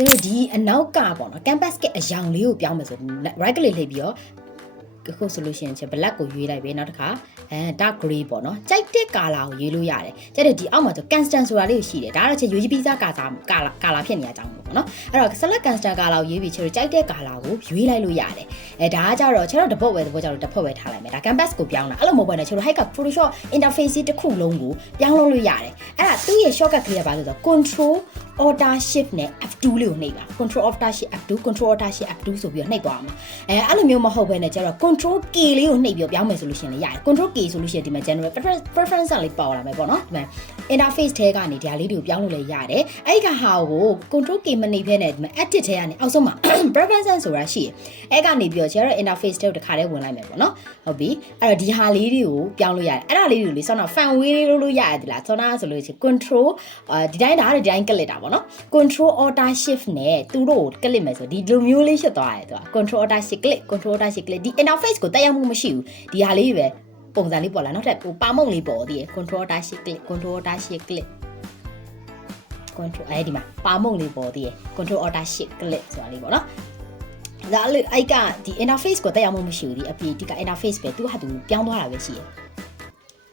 ကျတော့ဒီအနောက်ကပေါ့နော် canvas ကအယောင်လေးကိုပြောင်းမယ်ဆို right click လှည့်ပြီးတော့ခုဆိုလို့ရှိရင်ချက် black ကိုရွေးလိုက်ပဲနောက်တစ်ခါdark gray ပေါ့နော်ကြိုက်တဲ့ color ကိုရွေးလို့ရတယ်ကျတဲ့ဒီအောက်မှာဆို constant ဆိုတာလေးကိုရှိတယ်ဒါကတော့ချက်ရွေးပြီးသားကာလာဖြစ်နေကြအောင်ပေါ့နော်အဲ့တော့ select constant color ကိုရွေးပြီးချက်ကြိုက်တဲ့ color ကိုရွေးလိုက်လို့ရတယ်ဒါကကြတော့ချက်တော့တပုတ်ပဲတပုတ်ကြတော့တစ်ဖက်ပဲထားလိုက်မယ်ဒါ canvas ကိုပြောင်းတာအဲ့လိုမဟုတ်ဘဲနဲ့ချက်တို့ height က Photoshop interface တစ်ခုလုံးကိုပြောင်းလို့ရတယ်အဲ့ဒါသူ့ရဲ့ shortcut ကလေးပါလို့ဆို control Alt Shift နဲ့ F2 လေးကိုနှိပ်ပါ Control Alt Shift F2 Control Alt Shift F2 ဆိုပြီးတော့နှိပ်သွားအောင်အဲ့လိုမျိုးမဟုတ်ဘဲနဲ့ကျတော့ Control K လေးကိုနှိပ်ပြီးပြောင်းမယ်ဆိုလို့ရှိရင်လည်းရတယ် Control K ဆိုလို့ရှိရင်ဒီမှာ general preference လေးပေါ်လာမယ်ပေါ့နော်ဒီမှာ interface ထဲကနေဒီဟာလေးတွေကိုပြောင်းလို့လည်းရတယ်အဲ့ဒီကဟာကို Control K မနှိပ်ဖဲနဲ့ဒီမှာ edit ထဲကနေအောက်ဆုံးမှာ preference ဆိုတာရှိတယ်အဲ့ကနေပြီးတော့ကျတော့ interface ထဲကိုတစ်ခါတည်းဝင်လိုက်မယ်ပေါ့နော်ဟုတ်ပြီအဲ့တော့ဒီဟာလေးတွေကိုပြောင်းလို့ရတယ်အဲ့ဒါလေးတွေကိုလေဆောင်းတော့ fan way လေးလို့ရတယ်ဒီလားဆောင်းတာဆိုလို့ရှိရင် control ဒီတိုင်းဒါကဒီတိုင်းကလစ်တာပေါ့နော် control alt shift နဲ့သူတို့ကလစ်မယ်ဆိုဒီလိုမျိုးလေးဖြစ်သွားတယ်သူက control alt shift click control alt shift click ဒီ interface ကိုတက်ရောက်မှုမရှိဘူးဒီဟာလေးပဲပုံစံလေးပေါ်လာနောက်ထပ်ဟိုပါမုံလေးပေါ်သေးတယ် control alt shift click control alt shift click control အဲဒီမှာပါမုံလေးပေါ်သေးတယ် control alt shift click ဆိုတာလေးပေါ့နော်ဒါအဲ့ကဒီ interface ကိုတက်ရောက်မှုမရှိဘူးဒီအပြင်ဒီက interface ပဲသူကဟာသူပြောင်းသွားတာပဲရှိတယ်